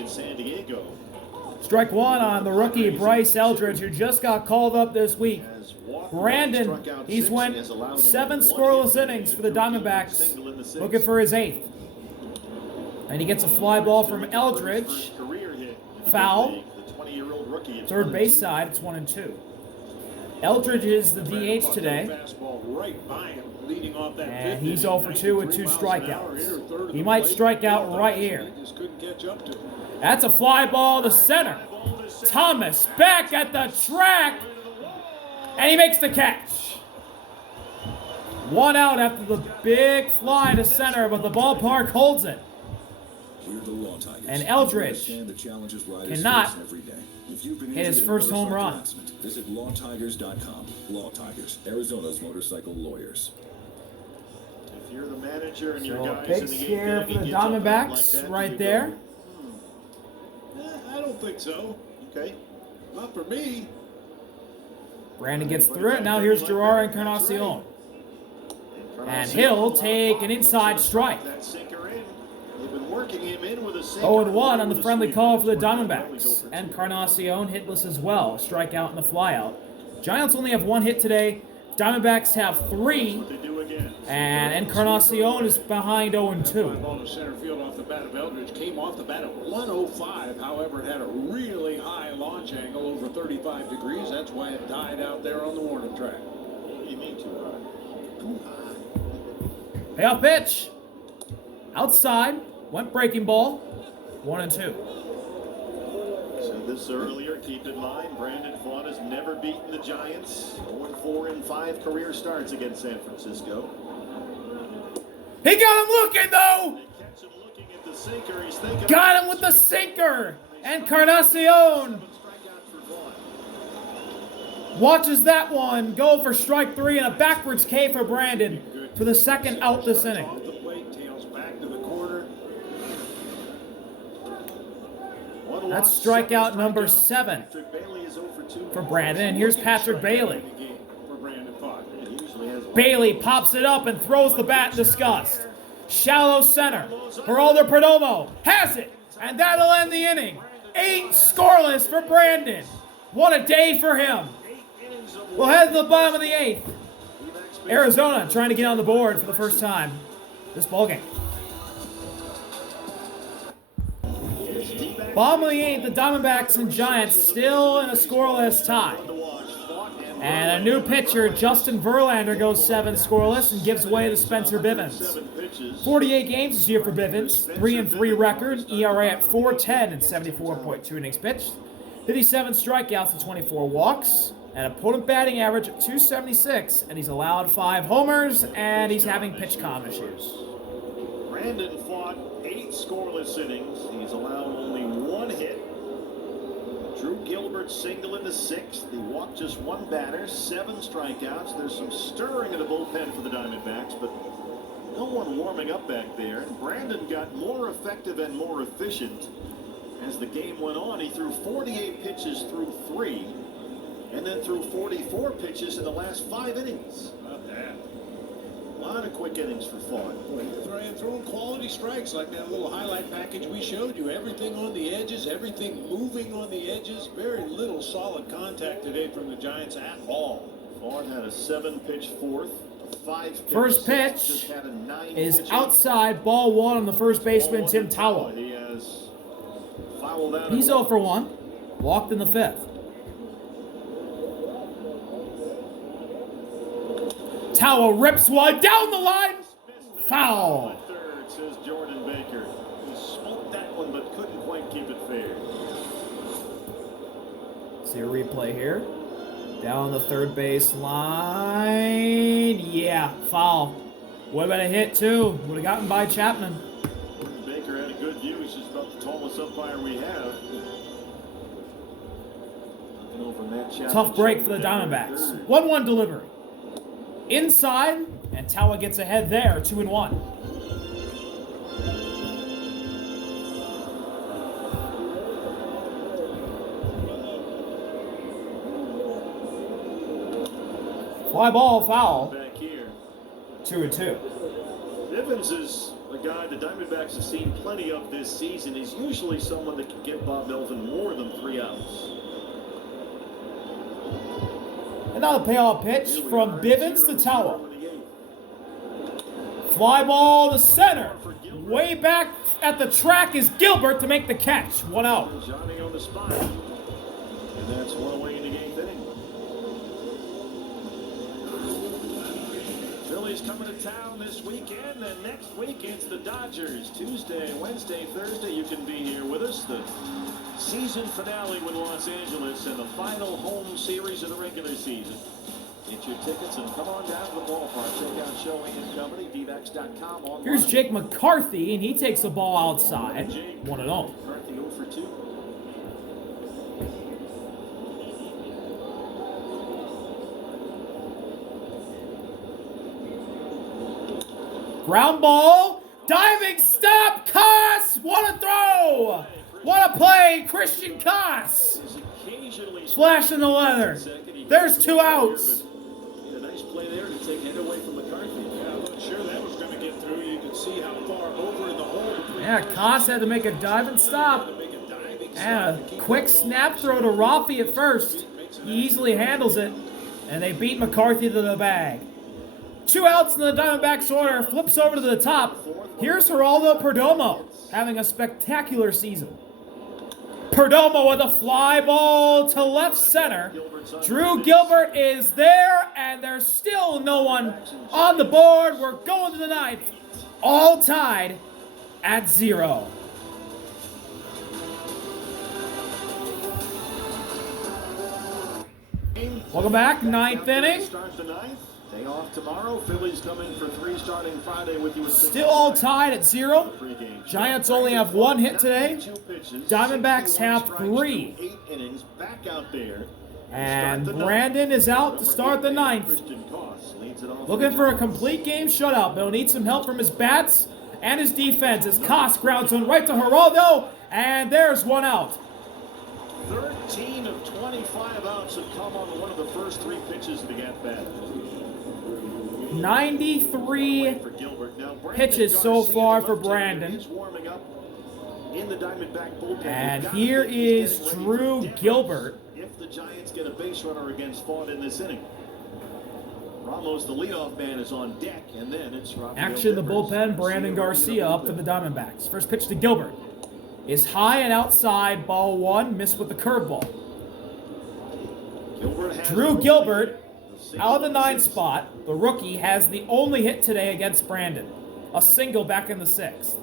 in San Diego. Strike one on the rookie Bryce Eldridge, who just got called up this week. Brandon, he's went 7 scoreless innings for the Diamondbacks, looking for his 8th. And he gets a fly ball from Eldridge. Foul. Third base side, it's 1-2. Eldridge is the DH today. And he's 0 for 2 with 2 strikeouts. He might strike out right here. That's a fly ball to center. Thomas back at the track. And he makes the catch. 1 out after the big fly to center, but the ballpark holds it. And Eldridge cannot hit his first home run. Visit lawtigers.com. Law Tigers, Arizona's motorcycle lawyers. If you're the manager and your So guys big in the scare game, for the Diamondbacks right there. I don't think so. Okay. Not for me. Brandon gets through it. Now here's Gerard Encarnacion. And he'll take an inside strike. 0-1 on the friendly call for the Diamondbacks. Encarnacion hitless as well. Strikeout and a flyout. Giants only have 1 hit today. Diamondbacks have 3. And Encarnacion is behind 0-2. Ball to center field off the bat of Eldridge. Came off the bat at 105. However, it had a really high launch angle over 35 degrees. That's why it died out there on the warning track. What do you mean too high? Too high. Payoff pitch. Outside. Went breaking ball. 1-2. So this earlier, keep in mind, Brandon Vaughn has never beaten the Giants. 0-4 in 5 career starts against San Francisco. He got him looking, though. They catch him looking at the sinker. He's thinking Got him with the sinker. Encarnacion watches that one go for strike 3 and a backwards K for Brandon for the second out this inning. Off the plate, tails back to the corner. That's strikeout number 7 for Brandon. And here's Patrick Bailey. Bailey pops it up and throws the bat in disgust. Shallow center. Geraldo Perdomo has it. And that'll end the inning. 8 scoreless for Brandon. What a day for him. We'll head to the bottom of the 8th. Arizona trying to get on the board for the first time this ballgame. Bottom of the 8th, the Diamondbacks and Giants still in a scoreless tie. And a new pitcher, Justin Verlander, goes 7 scoreless and gives way to Spencer Bivens. 48 games this year for Bivens, 3-3 record, ERA at 4.10 and 74.2 innings pitched. 57 strikeouts and 24 walks, and opponent batting average of .276, and he's allowed 5 homers, and he's having pitch com issues. Brandon fought 8 scoreless innings. He's allowed only 1 hit. Drew Gilbert single in the 6th. He walked just 1 batter, 7 strikeouts. There's some stirring in the bullpen for the Diamondbacks, but no one warming up back there. And Brandon got more effective and more efficient as the game went on. He threw 48 pitches through 3, and then threw 44 pitches in the last 5 innings. Not bad. A lot of quick innings for Vaughn. Throwing quality strikes like that little highlight package we showed you. Everything on the edges, everything moving on the edges. Very little solid contact today from the Giants at all. Vaughn had a 7-pitch 4th, a 5-pitch. First pitch is outside, ball 1 on the first baseman, Tim Towle. He has fouled out. He's 0 for 1, walked in the 5th. Towle rips one down the line. Foul. Third, says Jordan Baker. He smoked that one, but couldn't quite keep it fair. See a replay here. Down the third base line. Yeah, foul. Would have been a hit too. Would have gotten by Chapman. Jordan Baker had a good view. He's just about the tallest umpire we have. Tough break for the Diamondbacks. 1-1 delivery. Inside, and Towle gets ahead there, 2-1. Fly ball, foul. Back here. 2-2. Bivens is a guy the Diamondbacks have seen plenty of this season. He's usually someone that can give Bob Melvin more than 3 outs. Another payoff pitch from Bivens to Tower. Fly ball to center. Way back at the track is Gilbert to make the catch. 1 out. Johnny on the spot. And that's 1 away in the 8th inning. Phillies coming to town this weekend, and next week it's the Dodgers. Tuesday, Wednesday, Thursday, you can be here with us. The season finale with Los Angeles and the final home series of the regular season. Get your tickets and come on down to the ballpark. Check out Showing and Company, dvax.com online. Here's Jake McCarthy, and he takes the ball outside. 1-0. McCarthy 0 for 2. Ground ball. Diving stop. Koss. What a throw. What a play. Christian Koss. Splash in the leather. There's 2 outs. A nice play there to take it away from McCarthy. Yeah, I wasn't sure that was going to get through. You could see how far over in the hole. Yeah, Koss had to make a diving stop. And a quick snap throw to Rafi at first. He easily handles it. And they beat McCarthy to the bag. 2 outs in the Diamondbacks order. Flips over to the top. Here's Geraldo Perdomo having a spectacular season. Perdomo with a fly ball to left center. Drew Gilbert is there, and there's still no one on the board. We're going to the 9th. All tied at 0. Welcome back, 9th inning. Start the 9th. Day off tomorrow. Phillies come in for 3 starting Friday with you. Still all tied at 0. Giants only have 1 hit today. Diamondbacks have 3. 8 innings back out there. And Brandon is out to start the 9th. Looking for a complete game shutout. They'll need some help from his bats and his defense as Koss grounds one right to Geraldo. And there's 1 out. 13 of 25 outs have come on one of the first 3 pitches of the at-bat. 93 pitches so far for Brandon. And here is Drew Gilbert. If the Giants get a base runner against Vaughn in this inning. Ramos, the leadoff man, is on deck, and then it's Rafael Action in the Devers. bullpen, Brandon Garcia up for the Diamondbacks. First pitch to Gilbert is high and outside, ball 1, missed with the curveball. Drew Gilbert, out of the 9th spot, the rookie, has the only hit today against Brandon. A single back in the 6th.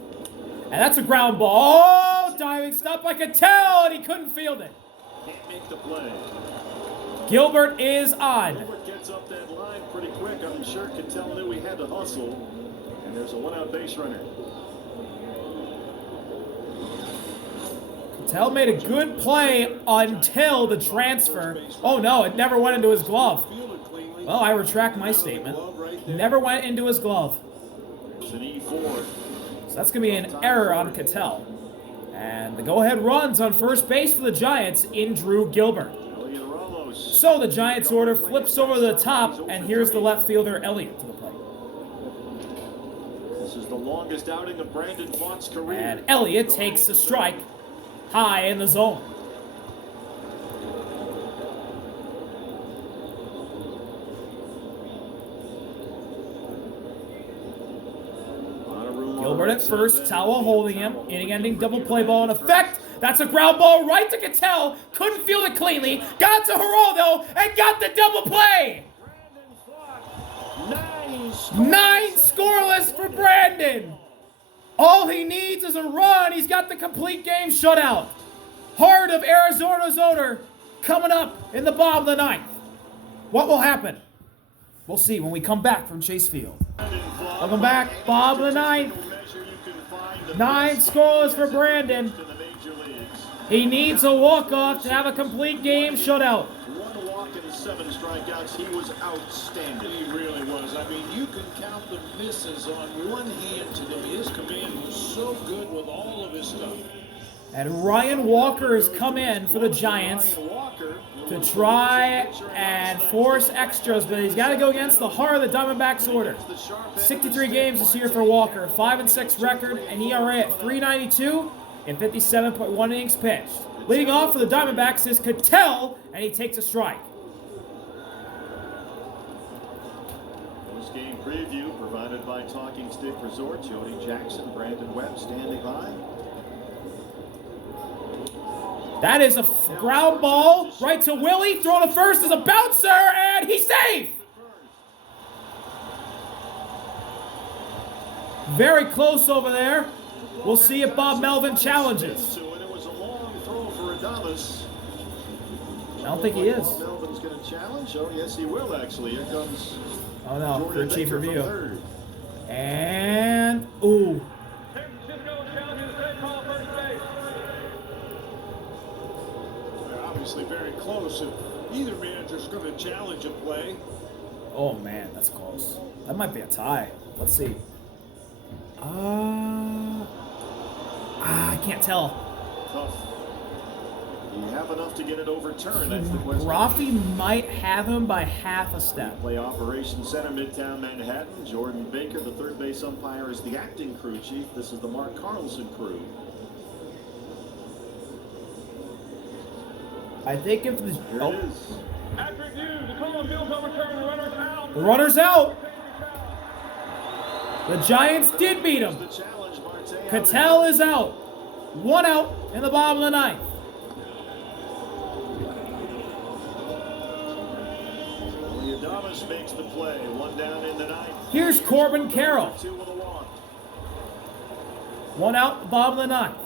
And that's a ground ball. Oh, diving stop by Cattell, and he couldn't field it. Can't make the play. Gilbert is on. Gilbert gets up that line pretty quick. I'm sure Cattell knew he had to hustle. And there's a 1-out base runner. Cattell made a good play until the transfer. Oh no, it never went into his glove. Well, I retract my statement. Never went into his glove. It's an E4. So that's going to be an error on Cattell. And the go-ahead runs on first base for the Giants in Drew Gilbert. So the Giants order flips over to the top, and here's the left fielder, Elliott, to the plate. This is the longest outing of Brandon Vaught's career. And Elliott takes the strike high in the zone. Gilbert at first, Tawa holding him. Inning-ending double play ball in effect. That's a ground ball right to Cattell. Couldn't field it cleanly. Got to Geraldo and got the double play. 9 scoreless for Brandon. All he needs is a run. He's got the complete game shutout. Heart of Arizona's owner coming up in the bottom of the 9th. What will happen? We'll see when we come back from Chase Field. Welcome back, bottom of the 9th. 9 scoreless for Brandon. He needs a walk-off to have a complete game shutout. 1 walk and 7 strikeouts. He was outstanding. He really was. I mean, you can count the misses on one hand today. His command was so good with all of his stuff. And Ryan Walker has come in for the Giants. to try and force extras, but he's got to go against the heart of the Diamondbacks order. 63 games this year for Walker, 5-6 record, and ERA at 3.92 in 57.1 innings pitched. Leading off for the Diamondbacks is Cattell, and he takes a strike. Post-game preview provided by Talking Stick Resort. Jody Jackson, Brandon Webb standing by. That is a ground ball right to Willie. Throw to first is a bouncer, and he's safe. Very close over there. We'll see if Bob Melvin challenges. It was a long throw for Adames. I don't think he is. Bob Melvin's going to challenge. Oh, yes, he will, actually. Here comes Oh, no, Jordan for chief Baker from review. third. And, ooh. They're obviously very close. If either manager's going to challenge a play, Oh, man, that's close. That might be a tie. Let's see. I can't tell. Tough. You have enough to get it overturned. That's the question. Rafi might have him by half a step. Play Operations Center, Midtown Manhattan. Jordan Baker, the third base umpire, is the acting crew chief. This is the Mark Carlson crew. I think if the... Here it is. Patrick Hughes, the call on Bill's overturned, the runner's out. The runner's out. The Giants did beat him. The challenge, Marte. Cattell is out. 1 out in the bottom of the ninth. Adames makes the play. 1 down in the ninth. Here's Corbin Carroll. 2 with a walk. 1 out, bottom of the ninth.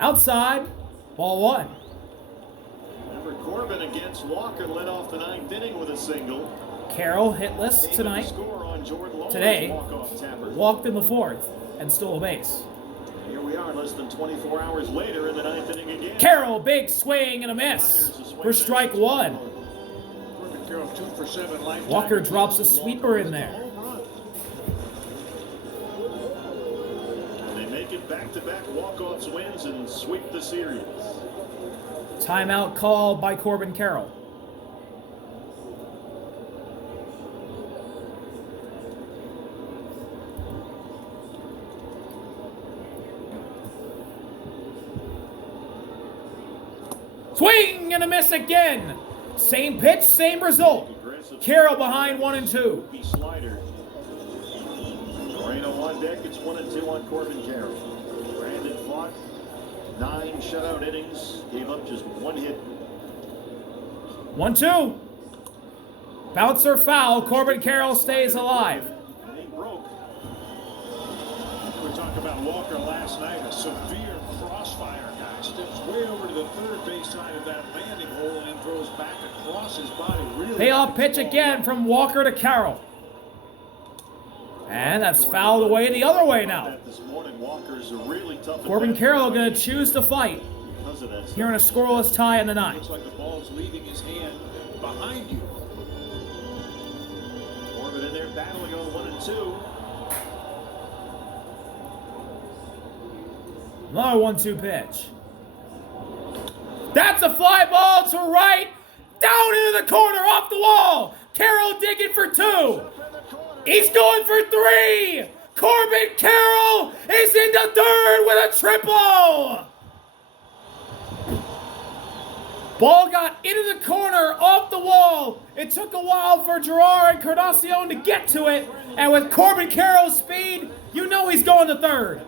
Outside, ball 1. Remember, Corbin against Walker led off the 9th inning with a single. Carroll hitless tonight. Score on Jordan Lawrence Today, walk-off tapper. walked in the 4th and stole a base. Here we are, less than 24 hours later in the 9th inning again. Carroll, big swing and a miss for strike 1. Corbin Carroll 2 for 7 lifetime. Walker drops a sweeper in there. And they make it back-to-back walk-offs wins and sweep the series. Timeout called by Corbin Carroll. Swing and a miss again. Same pitch, same result. Carroll behind 1 and 2. Slider. Moreno on deck. It's 1 and 2 on Corbin Carroll. Brandon fought 9 shutout innings. Gave up just 1 hit. 1-2. Bouncer foul. Corbin Carroll stays alive. And he broke. We talked about Walker last night, a severe crossfire guy. Steps way over to the third base side of that landing hole and then throws back across his body. Really Payoff pitch again from Walker to Carroll. And that's fouled away the other way now. This morning, Walker's a really tough Corbin Carroll going to choose to fight because of that. here in a scoreless tie in the ninth. looks like the ball's leaving his hand behind you. Corbin in there battling on 1 and 2. Another 1-2 pitch. That's a fly ball to right. Down into the corner, off the wall. Carroll digging for 2. He's going for 3. Corbin Carroll is into third with a triple. Ball got into the corner, off the wall. It took a while for Gerard and Cardacion to get to it. And with Corbin Carroll's speed, you know he's going to third.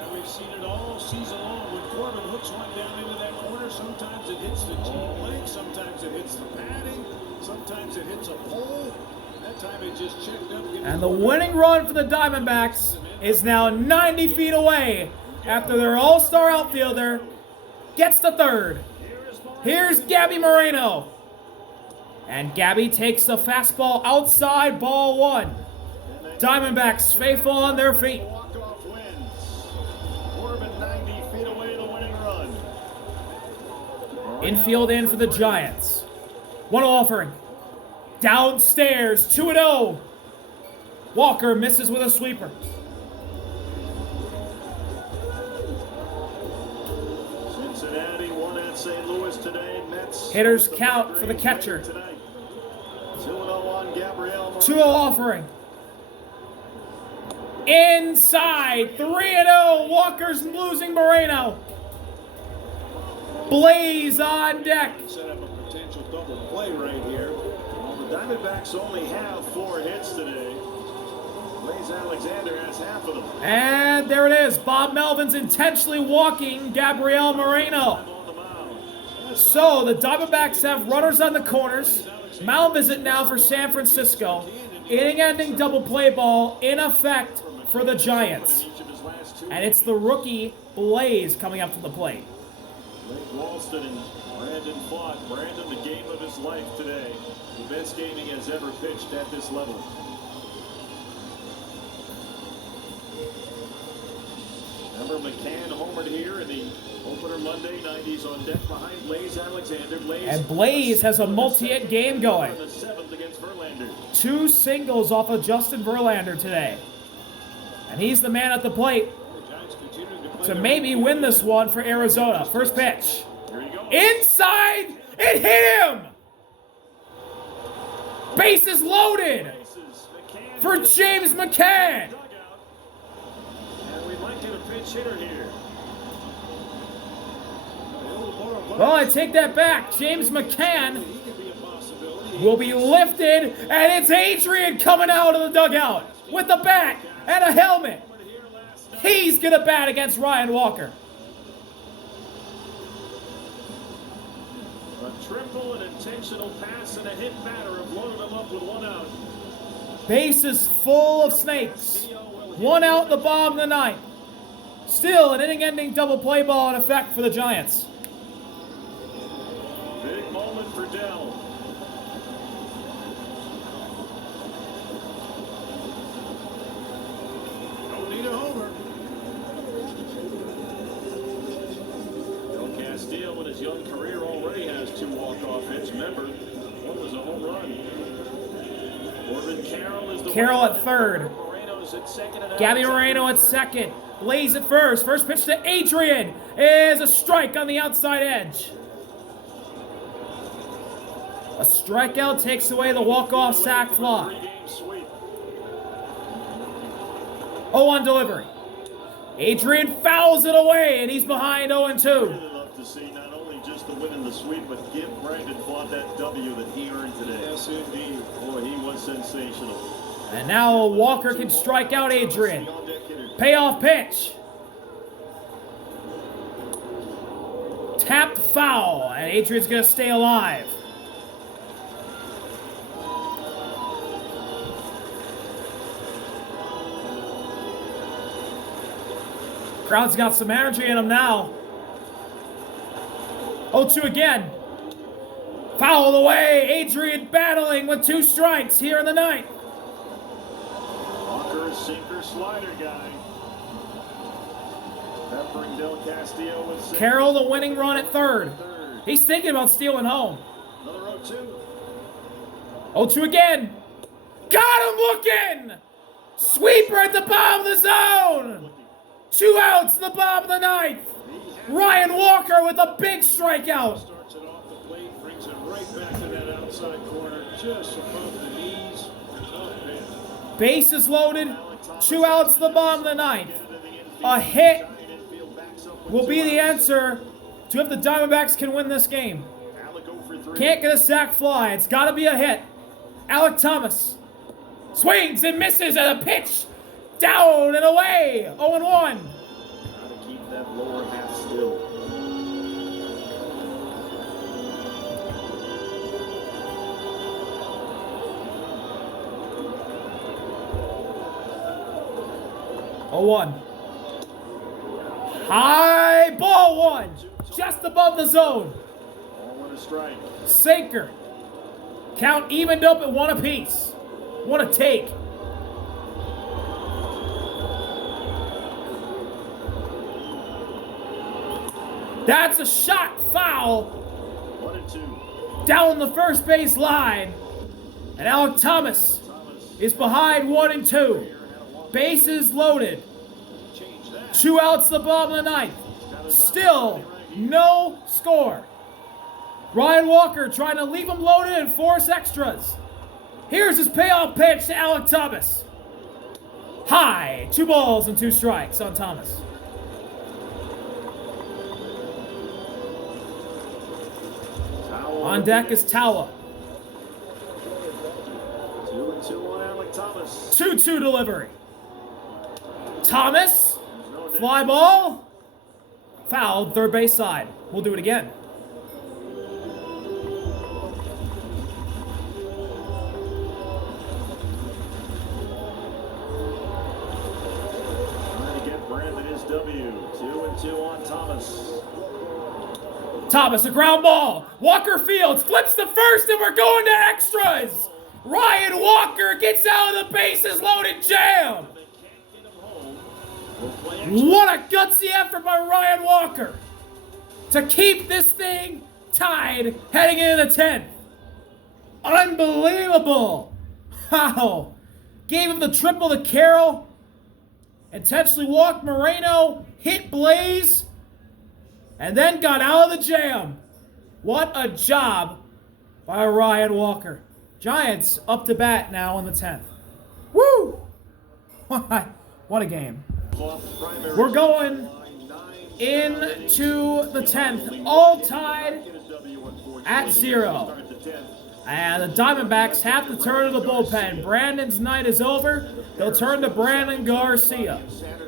And we've seen it all season long. When Corbin hooks one down into that corner, sometimes it hits the chain link, sometimes it hits the padding, sometimes it hits a pole. That time it just checked up. And the winning run for the Diamondbacks is now 90 feet away after their all-star outfielder gets to third. Here's Gabby Moreno. And Gabby takes the fastball outside, ball 1. Diamondbacks faithful on their feet. Walk-off wins. Corbin 90 feet away, the winning run. Infield in for the Giants. 1 offering. Downstairs, 2-0. Walker misses with a sweeper. Cincinnati today. Mets Hitters count for the catcher. 2-0 on Gabriel. 2-0 offering. Inside. 3-0. Walker's losing Moreno. Blaze on deck. Set up a potential double play right here. Well, the Diamondbacks only have 4 hits today. Blaze Alexander has half of them. And there it is. Bob Melvin's intentionally walking Gabriel Moreno. On the mound. So the Diamondbacks have runners on the corners. Mound visit now for San Francisco. Inning-ending double play ball in effect for the Giants. Each of his last 2. And it's the rookie Blaze coming up to the plate. Blake Walston and Brandon fought. Brandon, the game of his life today. The best game he has ever pitched at this level. Remember, McCann homered here in the opener Monday. 90s on deck behind Blaze Alexander. And Blaze has a multi-hit game going. The 7th against Verlander. 2 singles off of Justin Verlander today. And he's the man at the plate The Giants continuing to play to their maybe win this one for Arizona. First pitch. Here you go. Inside! It hit him! Bases loaded Bases. McCann for James McCann. dugout. And we'd like to get a pinch hitter here. Well, I take that back. James McCann He could be a possibility. will be lifted, and it's Adrian coming out of the dugout with a bat and a helmet. Here last night. He's going to bat against Ryan Walker. A triple, an intentional pass, and a hit batter have loaded him up with 1 out. Bases full of snakes. 1 out in the bottom of the 9th. Still an inning-ending double play ball in effect for the Giants. Big moment for Dell. Don't need a homer. Del Castillo in his young career already has 2 walk-off hits. Remember, one was a home run. Corbin Carroll is the Carroll at third. Moreno's at second. And Gabby Moreno at second. Blaze at first. First pitch to Adrian is a strike on the outside edge. A strikeout takes away the walk-off sac fly. 3-game sweep. 0-1 delivery. Adrian fouls it away, and he's behind 0-2. Really love to see not only just the win in the sweep, but give Brandon Pfaadt that W that he earned today. Yes, indeed. Boy, he was sensational. And now Walker can strike out Adrian. On-deck hitter. Payoff pitch. Tapped foul, and Adrian's going to stay alive. Crowd's got some energy in him now. 0-2 again. Fouled away. Adrian battling with 2 strikes here in the 9th. Walker, sinker, slider guy. Peppering Del Castillo with 6. Carroll the winning run at third. He's thinking about stealing home. Another 0-2. 0-2 again. Got him looking. Sweeper at the bottom of the zone. 2 outs in the bottom of the 9th. Ryan Walker with a big strikeout. Starts it off the plate, brings it right back to that outside corner, just above the knees. Tough hit. Bases loaded. 2 outs in the bottom of the 9th. A hit will be the answer to if the Diamondbacks can win this game. Can't get a sac fly. It's got to be a hit. Alec Thomas swings and misses at a pitch. Down and away. 0-1. Gotta keep that lower half still. High ball 1. Just above the zone. All in a strike. Sinker. Count evened up at 1 apiece. What a take. That's a shot foul 1-2. down the first base line. And Alec Thomas is behind 1-2. Bases loaded. 2 outs the bottom of the 9th. Still no score. Ryan Walker trying to leave him loaded and force extras. Here's his payoff pitch to Alec Thomas. High. 2 balls and 2 strikes on Thomas. On deck is Tawa. 2-2 on Alec Thomas. 2-2 delivery. Thomas. Fly ball. Fouled, third base side. We'll do it again. Trying to get Brandon his W. 2-2 on Thomas. Thomas, a ground ball. Walker Fields flips the first, and we're going to extras. Ryan Walker gets out of the bases loaded jam. What a gutsy effort by Ryan Walker to keep this thing tied heading into the 10th. Unbelievable. Wow. Gave him the triple to Carroll. Intentionally walked Moreno, hit Blaze, and then got out of the jam. What a job by Ryan Walker. Giants up to bat now in the 10th. Woo! What a game. We're going into the 10th, all tied at 0. And the Diamondbacks have to turn to the bullpen. Brandon's night is over. They'll turn to Brandon Garcia.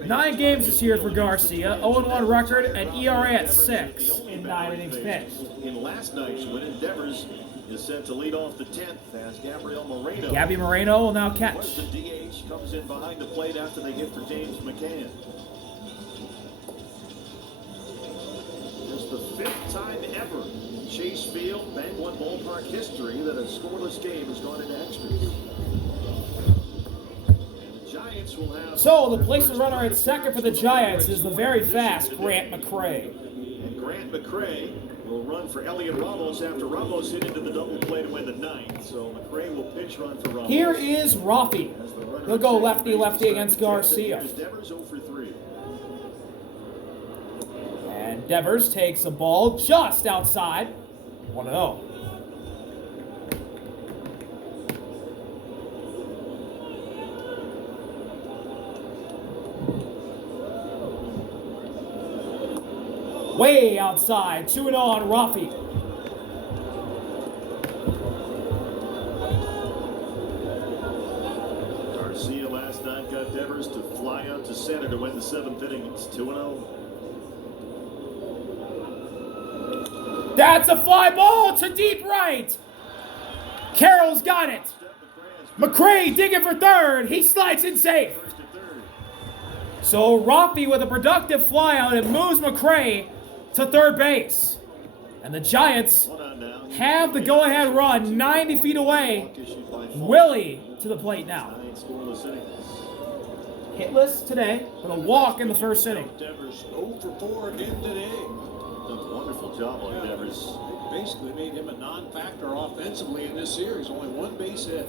9 games this year for Garcia, 0-1 record, and ERA at 6 in 9 innings pitched. In last night's win, Endeavors is set to lead off the 10th as Gabriel Moreno. Gabby Moreno will now catch. The DH comes in behind the plate after they hit for James McCann. It's the 5th time ever in Chase Field, Bank One Ballpark history that a scoreless game has gone into extras. And the Giants will have... So the place runner at second for the Giants is the very fast Grant McCray. And Grant McCray will run for Elliot Ramos after Ramos hit into the double play to win the 9th. So McCray will pitch run for Ramos. Here is Rafi. He'll go lefty-lefty against Garcia. Devers 0 for 3. And Devers takes a ball just outside. 1-0. Way outside. 2-0 on Rafi. Garcia last night got Devers to fly out to center to win the 7th inning. It's 2-0. That's a fly ball to deep right. Carroll's got it. McCray digging for third. He slides in safe. So Rafi with a productive flyout and moves McCray to third base. And the Giants have the go-ahead run 90 feet away. Willie to the plate now. Hitless today, but a walk in the first inning. Devers 0 for 4 again today. Done a wonderful job on Devers. Basically made him a non-factor offensively in this series. Only 1 base hit.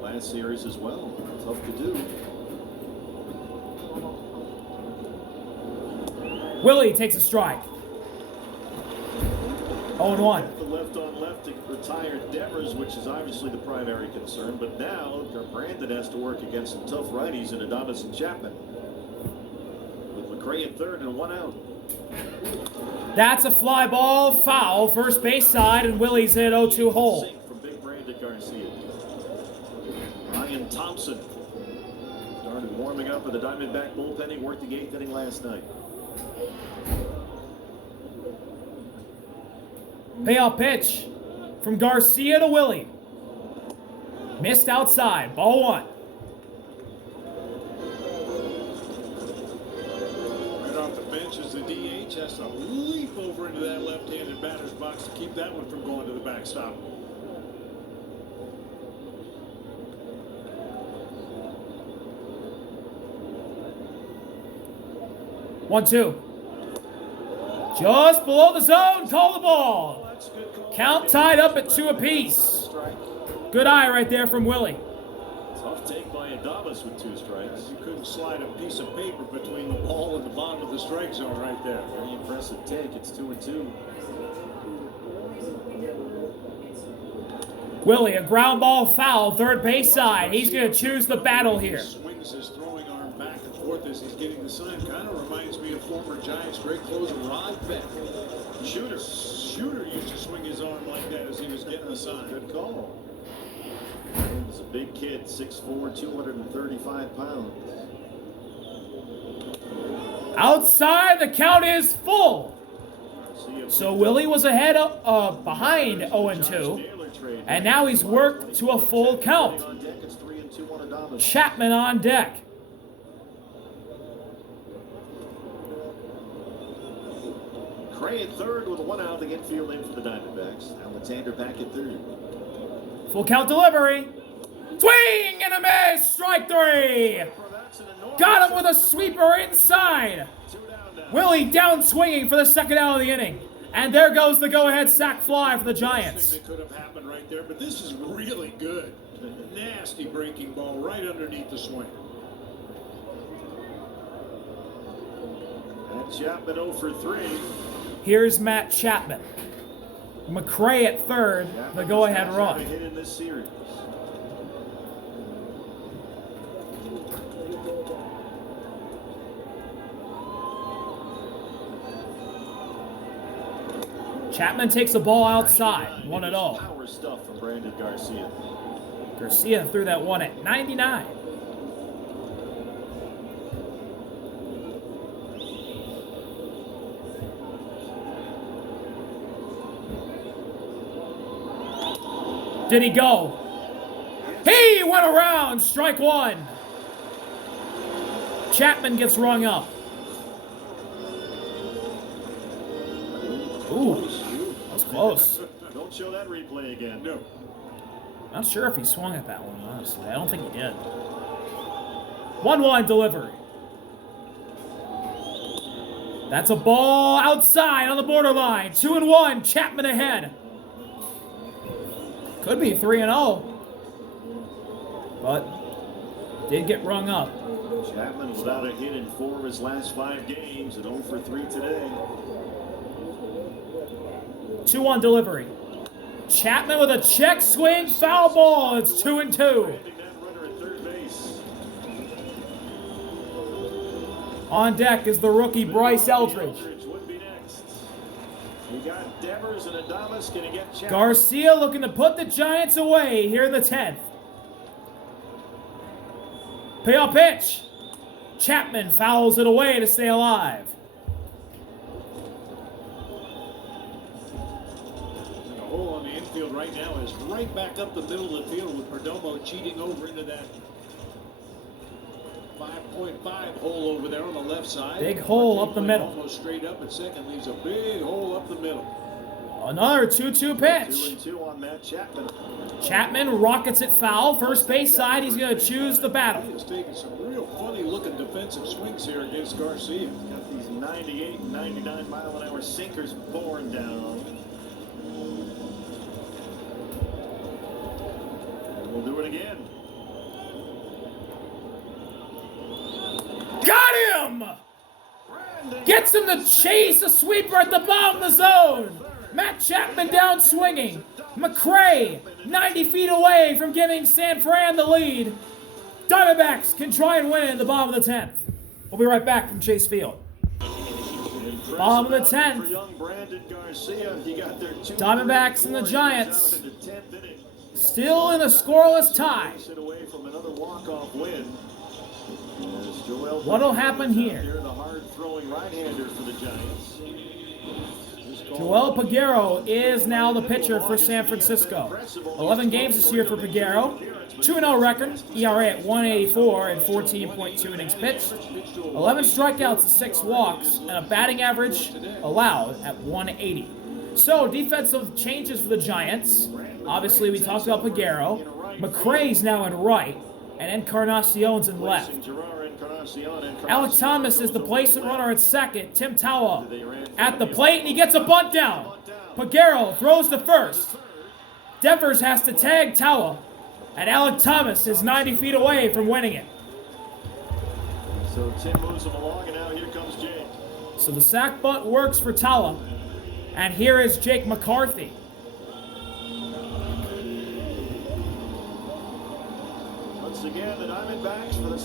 Last series as well. Tough to do. Willie takes a strike. 0-1. The left on left to retire Devers, which is obviously the primary concern. But now Brandon has to work against some tough righties in Adames and Chapman. With McCray at third and 1 out. That's a fly ball, foul, first base side, and Willie's in 0-2 hole. From Big Brandon Garcia. Ryan Thompson started warming up with the Diamondback bullpen. He worked the 8th inning last night. Payoff pitch from Garcia to Willie. Missed outside, ball 1. Right off the bench as the DH has to leap over into that left-handed batter's box to keep that one from going to the backstop. One, two. Just below the zone, call the ball. Count tied up at 2 apiece. Good eye right there from Willie. Tough take by Adames with 2 strikes. You couldn't slide a piece of paper between the ball and the bottom of the strike zone right there. Very impressive take. It's 2-2. Willie, a ground ball foul, third base side. He's going to choose the battle here. Swings his throwing arm back and forth as he's getting the sign. Kind of reminds me of former Giants great closer Rod Beck. Shooter used to swing his arm like that as he was getting the sign. Good call. He's a big kid, 6'4", 235 pounds. Outside, the count is full. So Willie was ahead behind 0-2, and now he's worked to a full count. Chapman on deck. Cray at third with one out. The infield in for the Diamondbacks. Alexander back at third. Full count delivery. Swing and a miss. Strike three. Got him with a sweeper inside. Willie down swinging for the second out of the inning. And there goes the go-ahead sac fly for the Giants. That could have happened right there, but this is really good. Nasty breaking ball right underneath the swing. And Chapman 0 for 3. Here's Matt Chapman. McRae at third, the go-ahead run. Hit in this series. Chapman takes the ball outside, 1-0. Power stuff from Brandon Garcia. Garcia threw that one at 99. Did he go? He went around, strike one. Chapman gets rung up. Ooh, that was close. Don't show that replay again. No. Not sure if he swung at that one, honestly. I don't think he did. 1-1 delivery. That's a ball outside on the borderline. 2-1, Chapman ahead. Could be 3-0. But did get rung up. Chapman without a hit in 4 of his last 5 games and 0 for 3 today. 2-1 delivery. Chapman with a check swing, foul ball. It's 2-2. That runner at third base. On deck is the rookie Bryce Eldridge. Would be next. We got Devers and Adames. Can he get Chapman? Garcia looking to put the Giants away here in the 10th. Payoff pitch. Chapman fouls it away to stay alive. The hole on the infield right now is right back up the middle of the field with Perdomo cheating over into that 5.5 hole over there on the left side. Big hole up the middle. Almost straight up at second, leaves a big hole up the middle. Another 2-2 pitch. 2-2 on Matt Chapman. Chapman rockets it foul. First base side, he's going to choose the battle. He has taken some real funny looking defensive swings here against Garcia. Got these 98 and 99 mile an hour sinkers born down. And we'll do it again. Got him! Gets him to chase a sweeper at the bottom of the zone. Matt Chapman down swinging. McRae 90 feet away from giving San Fran the lead. Diamondbacks can try and win in the bottom of the 10th. We'll be right back from Chase Field. Bottom of the 10th. Diamondbacks and the Giants still in a scoreless tie. What'll happen here? The hard-throwing right-hander for the Giants. Joel Peguero is now the pitcher for San Francisco. 11 games this year for Peguero. 2-0 record, ERA at 1.84 and 14.2 innings pitched. 11 strikeouts and 6 walks, and a batting average allowed at 180. So, defensive changes for the Giants. Obviously, we talked about Peguero. McRae's now in right, and Encarnacion's in left. Alex Thomas is the placement runner at second. Tim Tawa at the plate, and he gets a bunt down. Peguero throws to first. Devers has to tag Tawa, and Alex Thomas is 90 feet away from winning it. So Tim moves him along, and now here comes Jake. So the sac bunt works for Tawa, and here is Jake McCarthy.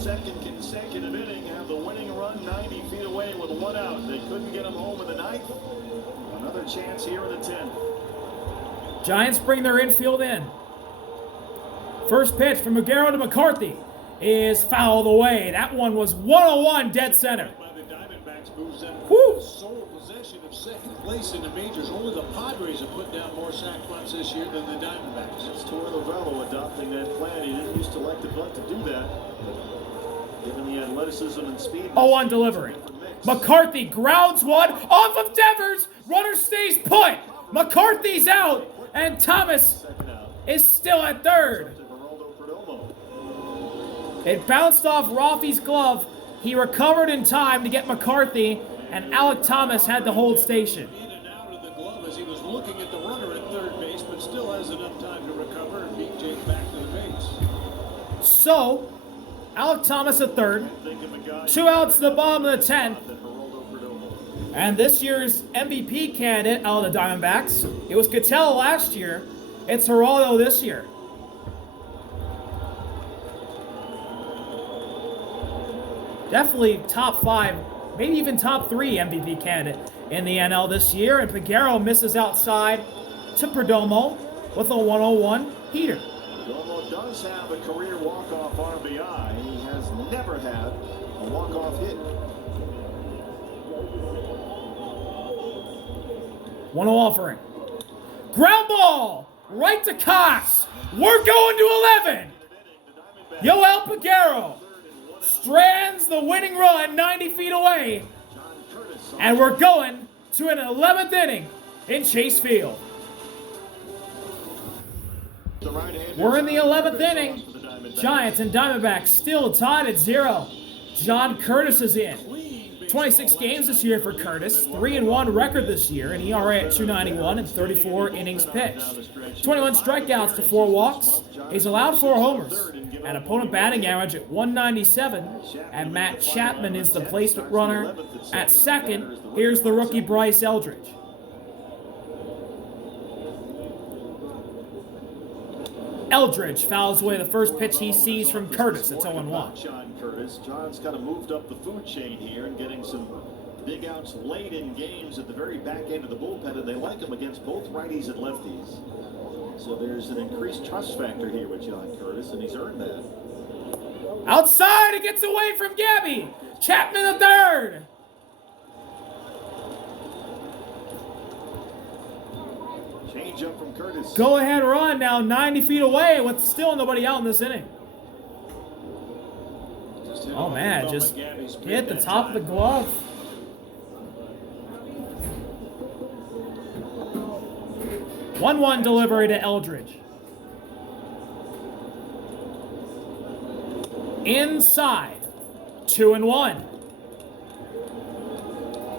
second consecutive inning, have the winning run 90 feet away with one out. They couldn't get him home in the ninth. Another chance here in the 10th. Giants bring their infield in. First pitch from Muguero to McCarthy is fouled away. That one was 101 dead center. By the Diamondbacks moves them Whew. sole possession of second place in the majors. Only the Padres have put down more sack bunts this year than the Diamondbacks. It's Torey Lovullo adopting that plan. He didn't used to like the bunt to do that. Given the athleticism and speed. 0-1 delivery. McCarthy grounds one off of Devers. Runner stays put. McCarthy's out. And Thomas is still at third. It bounced off Rafi's glove. He recovered in time to get McCarthy, and Alec Thomas had to hold station. In and out of the glove as he was looking at the runner at third base, but still has enough time to recover and beat Jake back to the base. So, Alec Thomas at third. 2 outs to the bottom of the 10th. And this year's MVP candidate out of the Diamondbacks, it was Gatell last year. It's Geraldo this year. Definitely top 5, maybe even top 3 MVP candidate in the NL this year. And Figueroa misses outside to Perdomo with a 101 heater. Perdomo does have a career walk-off RBI. He has never had a walk-off hit. 1-0 offering. Ground ball right to Koss. We're going to 11. Yoel Figueroa strands the winning run 90 feet away. And we're going to an 11th inning in Chase Field. We're in the 11th inning. Giants and Diamondbacks still tied at 0. John Curtis is in. 26 games this year for Curtis, 3-1 record this year, an ERA at 2.91 and 34 innings pitched. 21 strikeouts to 4 walks. He's allowed 4 homers. An opponent batting average at 197, and Matt Chapman is the placement runner at second. Here's the rookie Bryce Eldridge. Eldridge fouls away the first pitch he sees from Curtis. It's 0-1. John Curtis. John's kind of moved up the food chain here and getting some big outs late in games at the very back end of the bullpen, and they like him against both righties and lefties. So there's an increased trust factor here with John Curtis, and he's earned that. Outside, it gets away from Gabby. Chapman the third. Change up from Curtis. Go ahead run now 90 feet away with still nobody out in this inning. Oh man, just hit the top of the glove. One delivery to Eldridge. Inside, 2-1.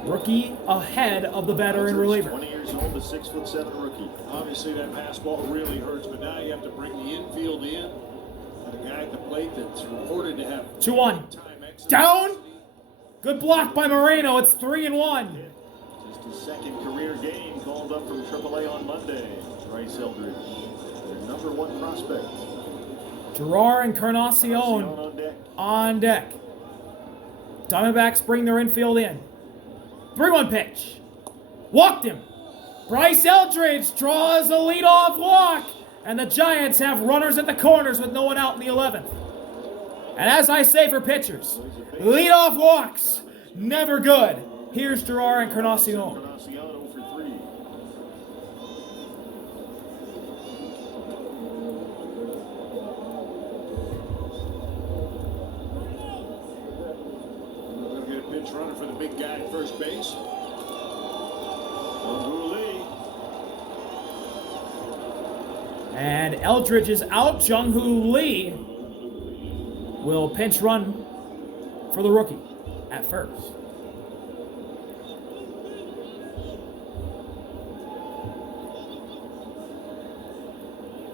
Rookie ahead of the veteran reliever. 20 years old, the 6'7" rookie. Obviously that pass ball really hurts, but now you have to bring the infield in. And a guy at the plate that's reported to have 2-1. Down. Good block by Moreno. It's 3-1. Just his second career game called up from AAA on Monday. Bryce Eldridge, their number 1 prospect. Gerard Encarnacion on deck. Diamondbacks bring their infield in. 3-1 pitch. Walked him. Bryce Eldridge draws a leadoff walk. And the Giants have runners at the corners with no one out in the 11th. And as I say for pitchers, leadoff walks, never good. Here's Gerard Encarnacion. Encarnacion 0 for 3. We're going to get a pinch runner for the big guy at first base. And Eldridge is out. Jung-Hoo Lee will pinch run for the rookie at first.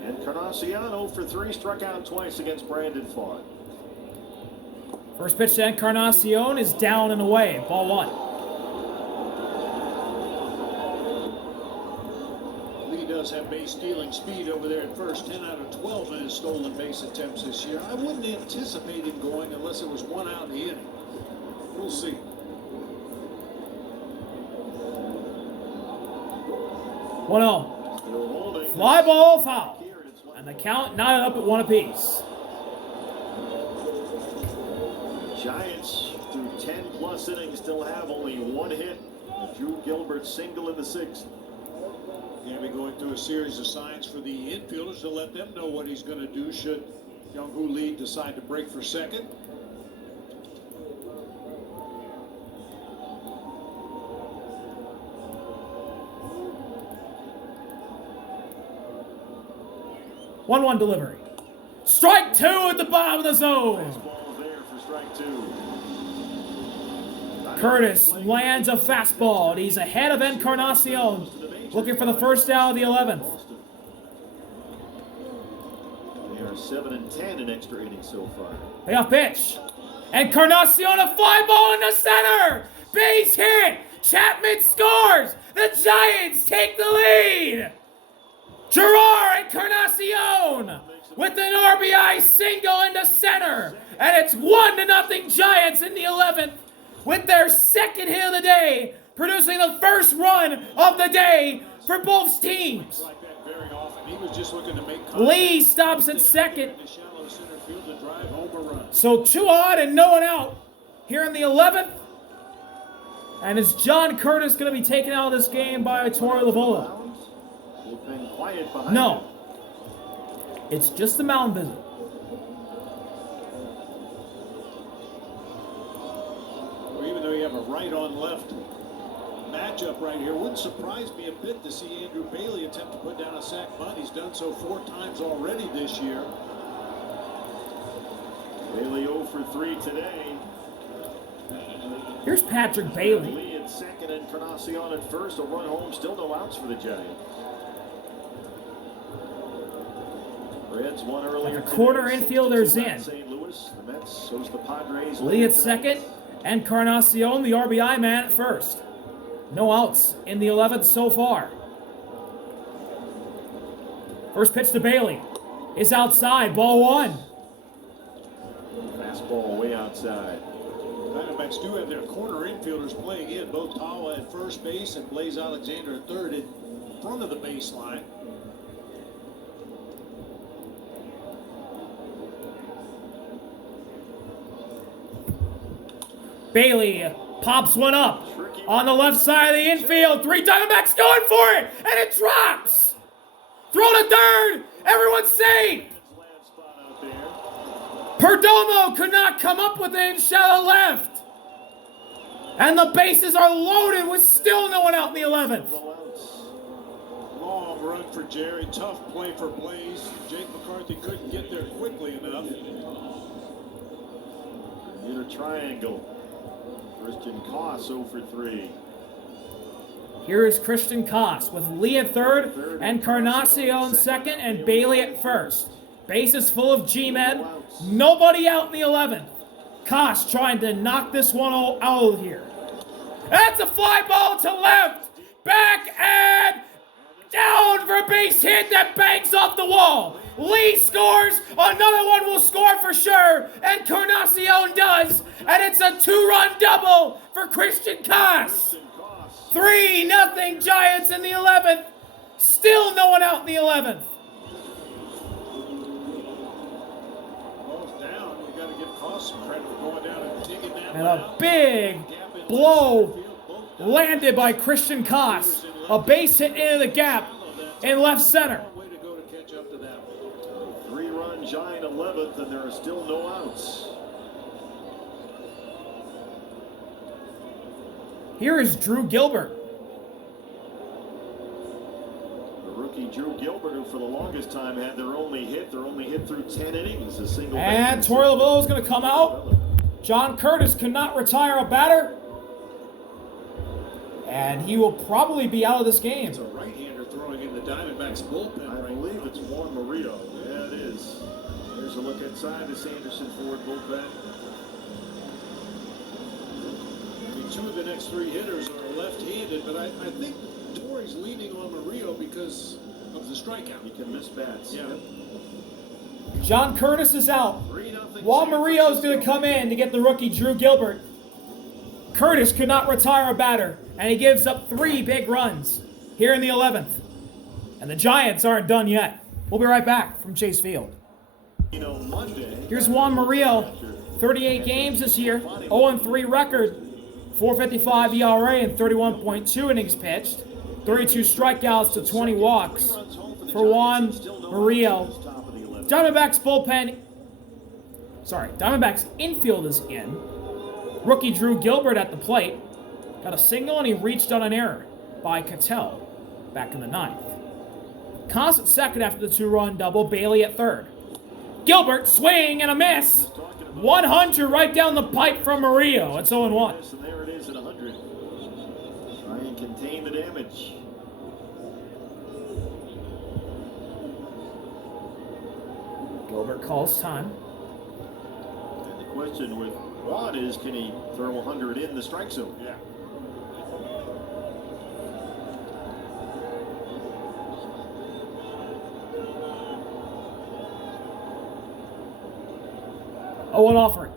Encarnacion 0 for 3, struck out twice against Brandon Pfaadt. First pitch to Encarnacion is down and away. Ball 1. he does have base stealing speed over there at first. 10 out of 12 in his stolen base attempts this year. I wouldn't anticipate him going unless it was one out in the inning. We'll see. 1-0. Fly ball foul. And the count knotted up at 1 apiece. Giants, through 10+ innings, still have only 1 hit. Drew Gilbert single in the 6th. He'll be going through a series of signs for the infielders to let them know what he's going to do should Young-Hoo Lee decide to break for second. One delivery. Strike 2 at the bottom of the zone. Fastball there for strike 2. Curtis lands a fastball, and he's ahead of Encarnacion, looking for the first out of the 11th. They are 7-10 in extra innings so far. Payoff pitch. Encarnacion, a fly ball into center. Base hit. Chapman scores. The Giants take the lead. Gerard Encarnacion with an RBI single into center. And it's 1-0 Giants in the 11th with their second hit of the day, producing the first run of the day for both teams. Like that very often. He was just looking to make Lee stops at second. in the shallow center field to drive home a run. So 2 on and no one out here in the 11th. And is John Curtis going to be taken out of this game by Torey Lavola? Been quiet behind No. him. It's just a mound visit. Well, even though you have a right on left matchup right here, wouldn't surprise me a bit to see Andrew Bailey attempt to put down a sac bunt. He's done so 4 times already this year. Bailey 0 for 3 today. Here's Patrick Bailey. Lee at second, Encarnacion at first. A run home, still no outs for the Giants. Reds won earlier. The corner today, infielders 62 in. St. Louis, the Mets, so's the Padres. Lee at second. Encarnacion, the RBI man at first. No outs in the 11th so far. First pitch to Bailey is outside. Ball 1. Fastball way outside. Diamondbacks do have their corner infielders playing in, both Tawa at first base and Blaze Alexander at third in front of the baseline. Bailey pops one up on the left side of the infield. 3 Diamondbacks going for it, and it drops. Throw to third. Everyone's safe. Land spot out there. Perdomo could not come up with it in shallow left. And the bases are loaded with still no one out in the 11th. No outs. Long run for Jerry. Tough play for Blaze. Jake McCarthy couldn't get there quickly enough. Inner triangle. Christian Koss 0 for 3. Here is Christian Koss with Lee at third, Encarnacion second, and Bailey at first. Bases full of G-men. Nobody out in the 11th. Koss trying to knock this one out of here. That's a fly ball to left. Back and down for a base hit that bangs off the wall. Lee scores. Another one will score for sure. Encarnacion does. And it's a 2-run double for Christian Koss. 3-0 Giants in the 11th. Still no one out in the 11th. Ball's down. You got to give Koss some credit for going down and digging that And one a out. big blow landed by Christian Koss. A base hit into the gap in left center. Way to go to catch up to that one. 3-run Giant 11th, and there are still no outs. Here is Drew Gilbert. The rookie Drew Gilbert, who for the longest time had their only hit through 10 innings, a single. And Torey Lavola is going to come out. John Curtis could not retire a batter. And he will probably be out of this game. It's a right-hander throwing in the Diamondbacks bullpen. I believe it's Juan Murillo. Yeah, it is. There's a look inside the Sanderson Ford bullpen. I mean, 2 of the next 3 hitters are left-handed, but I think Torrey's leaning on Murillo because of the strikeout. You can miss bats. Yeah. John Curtis is out. 3-0 Juan San Murillo's going to Francisco. come in to get the rookie Drew Gilbert. Curtis could not retire a batter, and he gives up 3 big runs here in the 11th. And the Giants aren't done yet. We'll be right back from Chase Field. Monday. Here's Juan Murillo, 38 games this year, 0-3 record, 4.55 ERA and 31.2 innings pitched, 32 strikeouts to 20 walks for Juan Murillo. Diamondbacks infield is in. Rookie Drew Gilbert at the plate. Got a single and he reached on an error by Cattell back in the 9th. Cos at second after the 2-run double, Bailey at third. Gilbert, swing and a miss. 100 right down the pipe from Murillo. It's 0-1. And there it is at 100. Try and contain the damage. Gilbert calls time. And the question with Juan is, can he throw 100 in the strike zone? Yeah. An offering.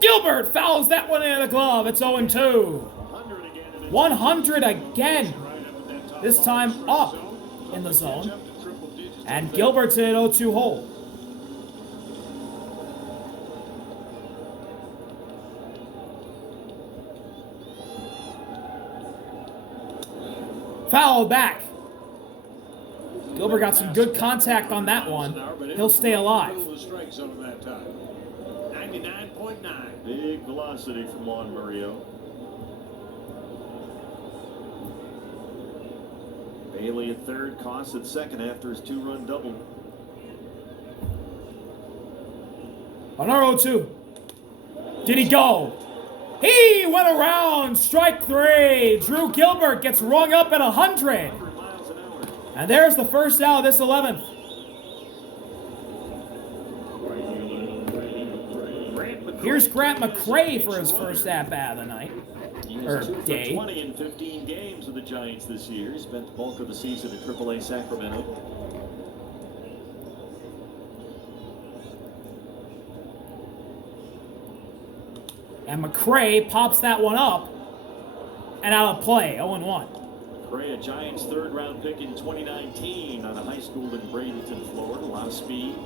Gilbert fouls that one in the glove. It's 0-2. 100 again. This time up in the zone. And Gilbert's in an 0-2 hole. Fouled back. Gilbert got some good contact on that one. He'll stay alive. 99.9. Big velocity from Juan Murillo. Bailey at third, Cos at second after his 2-run double. Another 0-2. Did he go? He went around. Strike 3. Drew Gilbert gets rung up at 100. And there's the first out of this 11th. Here's Grant McCray for his first at-bat of the night. Or day. 20 in 15 games with the Giants this year. He spent the bulk of the season at AAA Sacramento. And McCray pops that one up and out of play, 0-1. McCray, a Giants 3rd-round pick in 2019 out of high school in Bradenton, Florida. A lot of speed.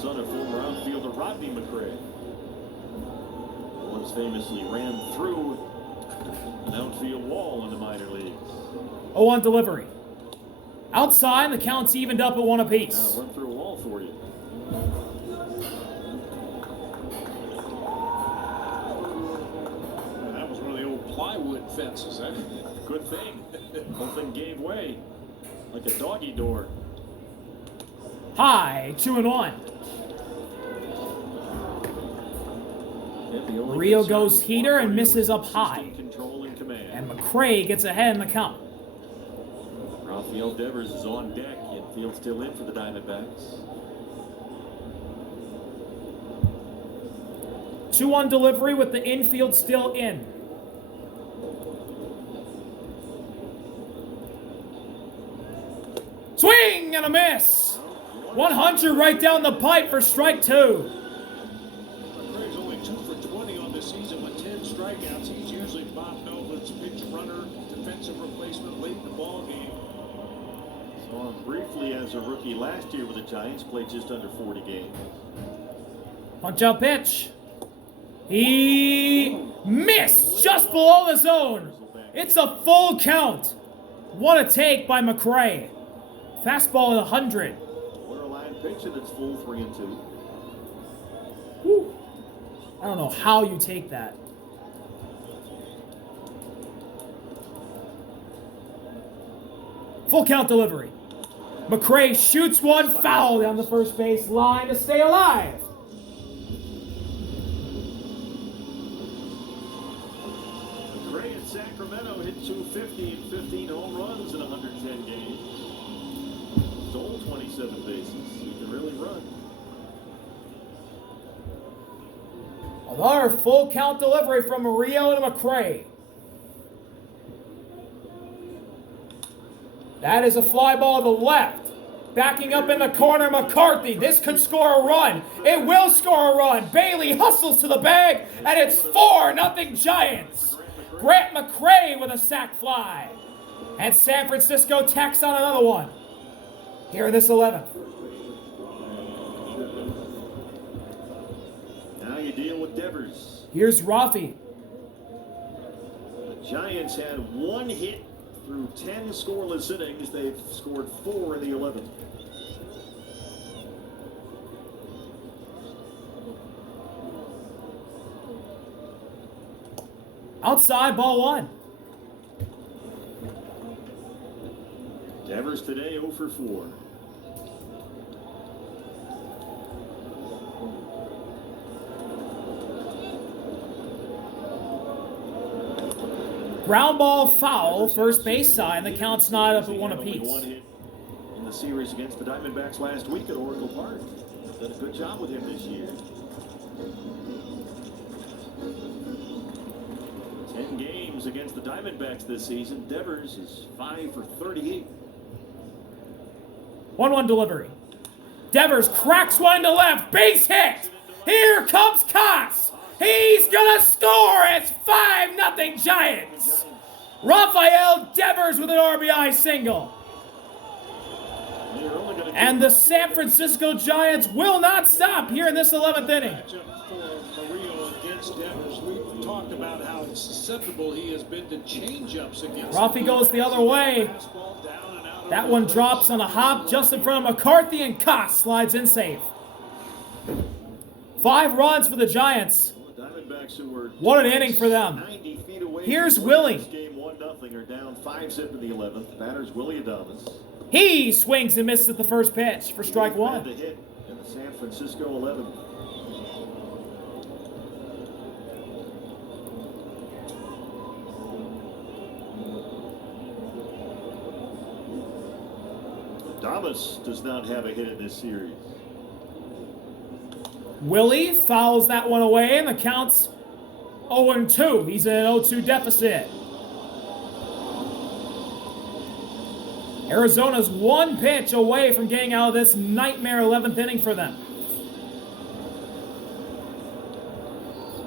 Son of former outfielder Rodney McCray. Once famously ran through an outfield wall in the minor leagues. 0-1 delivery. Outside, the count's evened up at 1 apiece. Run through a wall for you. That was one of the old plywood fences, eh? Good thing. Whole thing gave way like a doggy door. High, 2-1. The only Rio concern goes with heater and Mario misses is up high. consistent control and command. And McCray gets ahead in the count. Rafael Devers is on deck. Infield still in for the Diamondbacks. 2-1 delivery with the infield still in. Swing and a miss. 100 right down the pipe for strike 2. McCray's only 2 for 20 on the season with 10 strikeouts. He's usually Bob Nolan's pinch runner, defensive replacement late in the ball game. Saw him briefly as a rookie last year with the Giants. Played just under 40 games. Punch out pitch. He missed just below the zone. It's a full count. What a take by McCray. Fastball at 100. Borderline pitch and it's full 3-2. Whew. I don't know how you take that. Full count delivery. McCray shoots one foul down the first base line to stay alive. McCray in Sacramento hit 250 and 15 home runs in 110 games. Stole 27 bases. He can really run. Another full count delivery from Murillo to McCray. That is a fly ball to the left. Backing up in the corner, McCarthy. This could score a run. It will score a run. Bailey hustles to the bag, and it's 4-0 Giants. Grant McCray with a sac fly. And San Francisco tacks on another one. Here in this 11th. Now you deal with Devers. Here's Rothy. The Giants had one hit through 10 scoreless innings. They've scored 4 in the 11th. Outside, ball 1. Devers today 0 for 4. Ground ball foul, first base side. The count's not up at 1 apiece. One hit in the series against the Diamondbacks last week at Oracle Park. Done a good job with him this year. 10 games against the Diamondbacks this season. Devers is 5 for 38. 1-1 delivery. Devers cracks one to left. Base hit. Here comes Koss. He's going to score. It's 5-0 Giants. Rafael Devers with an RBI single. And the San Francisco Giants will not stop here in this 11th inning. For Murillo against Devers, we've talked about how susceptible he has been to change-ups against. Rafi goes the other way. That one drops on a hop just in front of McCarthy, and Koss slides in safe. 5 runs for the Giants. What an inning for them. Here's Willie. Game 1-0 are down 5-zip in the 11th. Batters Willie Adames. He swings and misses at the first pitch for strike 1. The hit in the San Francisco 11th. Adames does not have a hit in this series. Willie fouls that one away, and the count's 0-2. He's in an 0-2 deficit. Arizona's 1 pitch away from getting out of this nightmare 11th inning for them.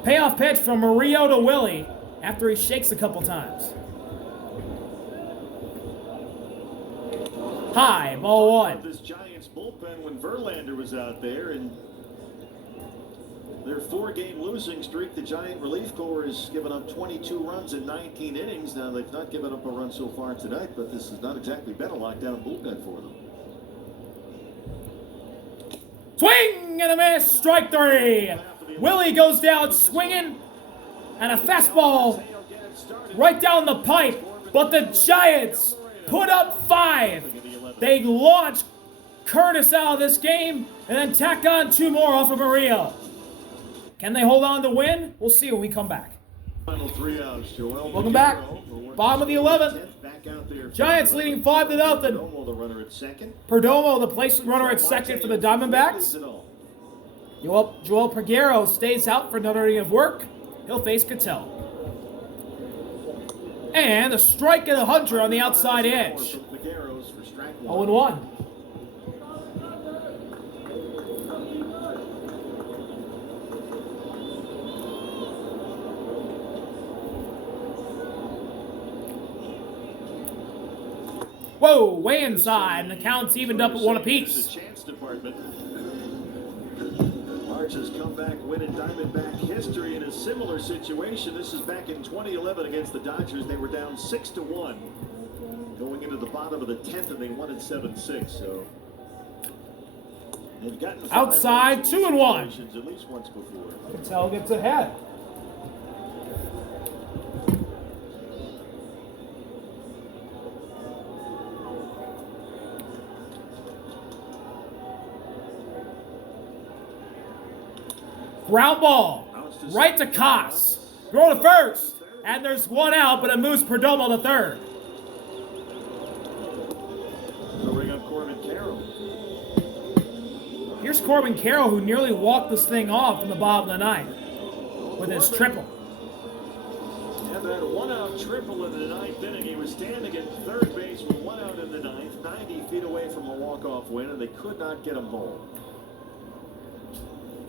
Payoff pitch from Murillo to Willie after he shakes a couple times. High, ball 1. This Giants bullpen when Verlander was out there, and their 4-game losing streak, the Giant relief corps has given up 22 runs in 19 innings. Now, they've not given up a run so far tonight, but this has not exactly been a lockdown bullpen for them. Swing and a miss, strike 3. Willie goes down swinging, and a fastball right down the pipe, but the Giants put up 5. They launch Curtis out of this game and then tack on 2 more off of Murillo. Can they hold on to win? We'll see when we come back. Final 3 outs. Welcome back. Bottom of the 11th. Giants leading 5-0. Perdomo, the runner at second. Perdomo, the place runner at second for the Diamondbacks. Joel Peguero stays out for another inning of work. He'll face Cattell. And a strike at a Hunter on the outside edge. 0-1. Whoa, way inside, and the count's evened up at 1 apiece. Chance department. Largest comeback win in Diamondback history in a similar situation. This is back in 2011 against the Dodgers. They were down 6-1 going into the bottom of the 10th, and they won in 7-6. So they've gotten outside 2-1. At least once before. Cattell gets ahead. Ground ball, right to Koss. Throw to first, and there's 1 out, but it moves Perdomo to third. Bring up Corbin Carroll. Here's Corbin Carroll, who nearly walked this thing off in the bottom of the 9th with his triple. that one-out triple in the ninth inning. He was standing at third base with one out in the ninth, 90 feet away from a walk-off win, and they could not get him home.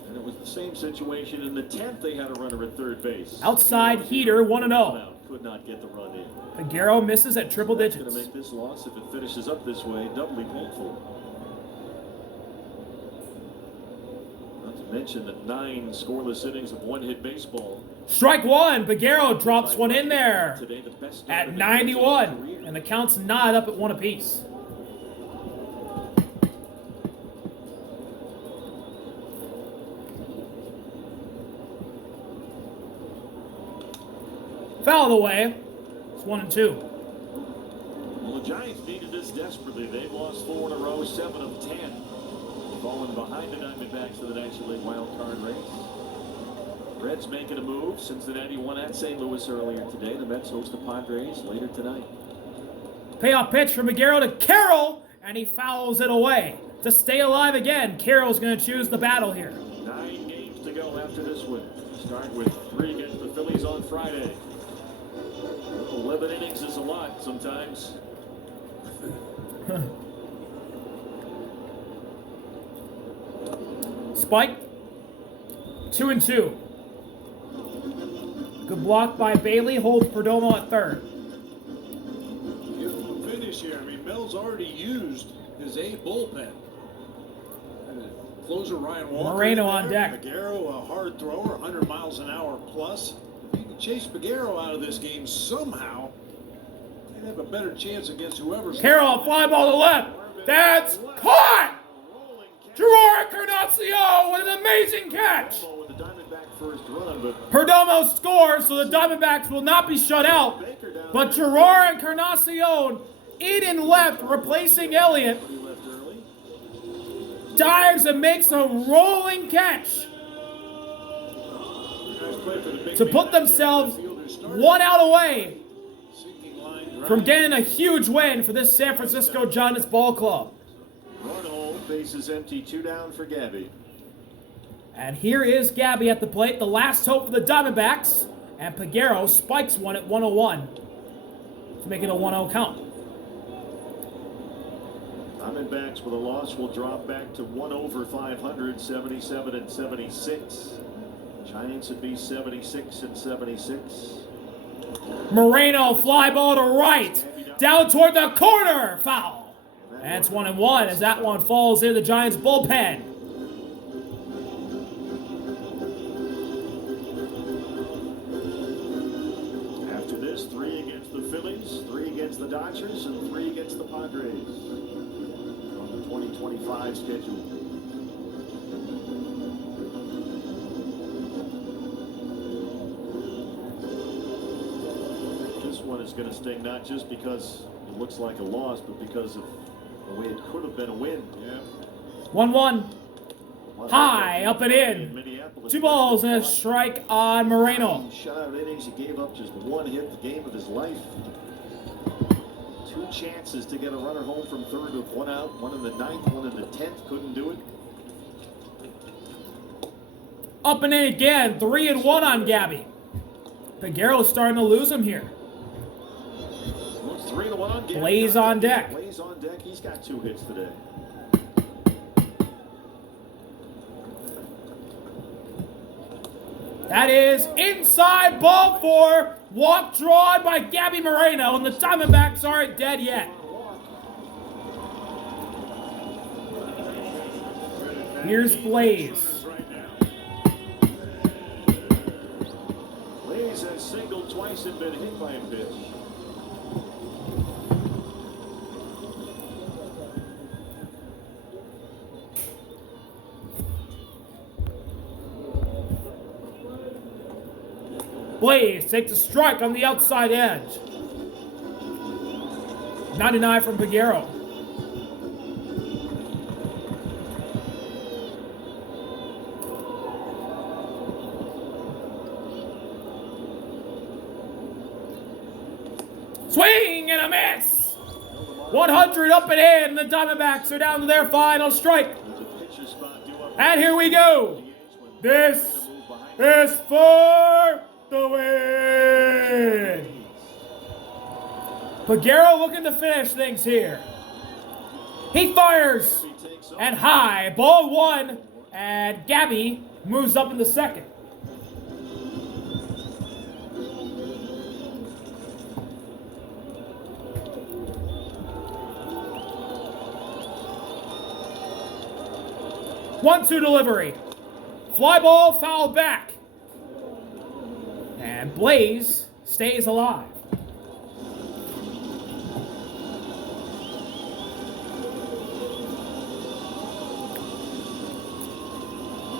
And it was the same situation in the 10th. They had a runner at third base. Outside heater, 1-0. Could not get the run in. Peguero misses at triple Going digits. to make this loss, if it finishes up this way, doubly painful. Not to mention the 9 scoreless innings of one-hit baseball. Strike one. Peguero drops one in there Today, the best start at of his 91. career. And the count's not up at 1 apiece. Foul of the way. It's 1-2. Well, the Giants needed this desperately. They've lost 4 in a row, 7 of 10. Falling behind the Diamondbacks to the National League wild card race. Reds making a move. Cincinnati won at St. Louis earlier today. The Mets host the Padres later tonight. Payoff pitch from Peguero to Carroll, and he fouls it away. To stay alive again, Carroll's going to choose the battle here. 9 games to go after this one. Start with 3 against the Phillies on Friday. 11 innings is a lot sometimes. Spike. 2-2. Good block by Bailey. Holds Perdomo at third. Beautiful finish here. I mean, Mel's already used his A bullpen. And the closer Ryan Walker. Moreno in on there. deck. Peguero, a hard thrower, 100 miles an hour plus. If you can chase Peguero out of this game somehow, they'd have a better chance against whoever's. Carroll, fly ball to left. That's caught! Gerard Encarnacion with an amazing catch. With the Diamondback first run, but Perdomo scores, so the Diamondbacks will not be shut out. But Gerard Encarnacion, in and left, replacing Elliott, he left early. dives and makes a rolling catch to put themselves 1 out away from getting a huge win for this San Francisco Giants ball club. Run home, bases empty, 2 down for Gabby. And here is Gabby at the plate, the last hope for the Diamondbacks. And Peguero spikes one at 101 to make it a 1-0 count. Diamondbacks with a loss will drop back to 1 over 500, 77 and 76. Giants would be 76 and 76. Moreno, fly ball to right, down toward the corner, foul. That's 1-1 as that one falls in the Giants bullpen. After this, 3 against the Phillies, 3 against the Dodgers, and 3 against the Padres on the 2025 schedule. This one is going to sting not just because it looks like a loss, but because of the way it could have been a win. Yeah. 1-1. High, up and in. Minneapolis. 2 balls and a strike on Moreno. Shutout innings. He gave up just 1 hit, the game of his life. 2 chances to get a runner home from third with 1 out. 1 in the 9th, 1 in the 10th. Couldn't do it. Up and in again. 3-1 on Gabby. Peguero's starting to lose him here. Looks 3-1 on Gabby. Blaze on deck. Blaze on deck. He's got 2 hits today. That is inside ball 4. Walk drawn by Gabby Moreno, and the Diamondbacks aren't dead yet. Here's Blaze. Blaze has singled twice and been hit by a pitch. Blaze takes a strike on the outside edge. 99 from Peguero. Swing and a miss. 100 up and in. The Diamondbacks are down to their final strike. And here we go. This is for the win. win. Peguero looking to finish things here. He fires and high, ball one, and Gabby moves up in the second. One-two delivery. Fly ball, foul back. And Blaze stays alive.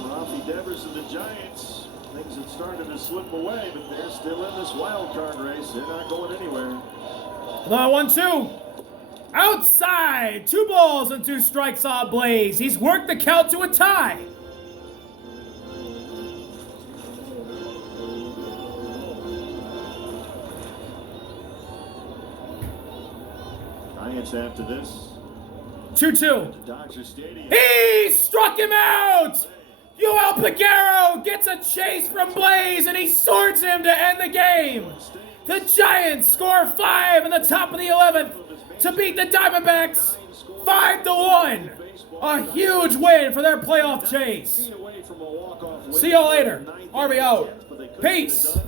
Rafi Devers and the Giants, things had started to slip away, but they're still in this wild card race. They're not going anywhere. Another 1-2. Outside. 2 balls and 2 strikes on Blaze. He's worked the count to a tie. Giants after this. 2-2. Dodger Stadium. He struck him out! Yoel Peguero gets a chase from Blaze and he swords him to end the game. The Giants score 5 in the top of the 11th to beat the Diamondbacks 5-1. A huge win for their playoff chase. See y'all later. RB out. Peace.